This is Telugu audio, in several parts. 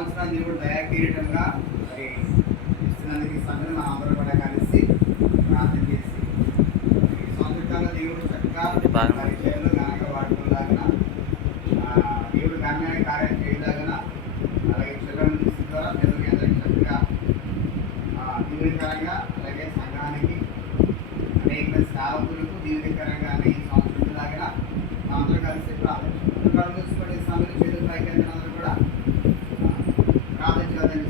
సంవత్సరం దేవుడు దయాకిరీటంగా మరి ఇస్తున్నందుకు ఈ సమయంలో మనం అందరూ కూడా కలిసి ప్రార్థన చేసి ఈ సంవత్సరంలో దేవుడు చక్కగా మరి చేతులు ఘనంగా వాడుకోలాగిన దేవుడు ఘనమైన కార్యం చేయలాగిన అలాగే చిల్డ్రన్ ద్వారా పిల్లలకి అందరికీ చక్కగా దీవెనకరంగా అలాగే సంఘానికి అనేక సేవకులకు దీవెనకరంగా ఈ సంవత్సరం లాగిన అందరూ కలిసి ప్రార్థన చూసుకునే సమయంలో చేతులు పైకి అందరూ కూడా ప్రార్థించాలని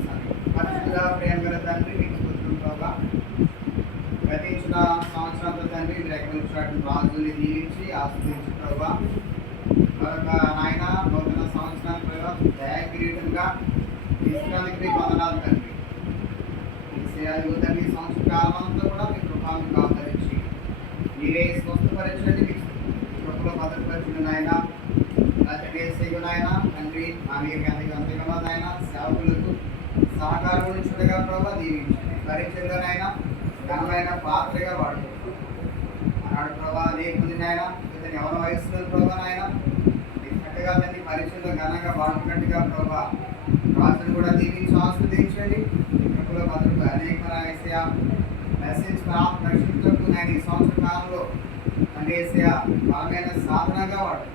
పరిశుద్ధుగా ప్రేమ గల తండ్రి మీకు స్తోత్రం ప్రభా. గతించిన సంవత్సరాలతో తండ్రి మీరు ఎక్కడికి రాజుని దీవించి ఆస్వాదించి ప్రభా. మరొక నాయన నూతన సంవత్సరాల ప్రభావ దయాకిరీటంగా తీసుకున్నందుకు మీకు వందనాలు తండ్రి. తండ్రి సంవత్సర కాలం అంతా కూడా మీ కృపాన్ని ఆదరించి మీరే స్వస్థపరచండి, మీకు కృపలో భద్రపరచండి నాయన. నాయన తండ్రి మా మీరు అంతగా నాయన సేవకులకు సహకారం చూడగా ప్రభావ దీవించండి. పరిచయలోనైనా ఘనమైన పాత్రగా వాడుకుంటున్నాం అన్నాడు ప్రభావ. లేకుంది నాయన ఇతని ఎవరి వయసులో ప్రభావ నాయన చక్కగా తండ్రి పరిచయంలో ఘనంగా వాడుకున్నట్టుగా ప్రభావ రాజును కూడా దీవించి ఆస్వాదించండి. కృపలో భద్రత అనేక మెసేజ్ రక్షించకు నేను ఈ సంవత్సర కాలంలో తండ్రి బలమైన సాధనగా వాడు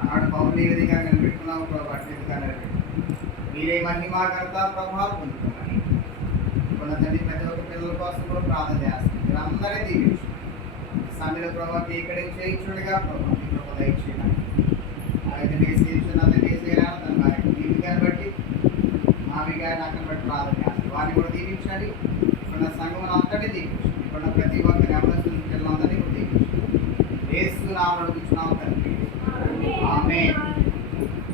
ఆనాడు పౌరులు ఏ విధంగా నిలబెట్టుకున్నాము ప్రభావ అట్లా నిలబెట్టు మీరే మహిమాకర్త ప్రభావం పొందుకోమని కొన్న తండ్రి ప్రతి ఒక్క పిల్లల కోసం కూడా ప్రార్థన చేస్తుంది. మీరు అందరే దీవించు సమయంలో ప్రభావం ఇక్కడ చేయించుడుగా ప్రభావం మీ ప్రభావ దయచేయమని అలాగే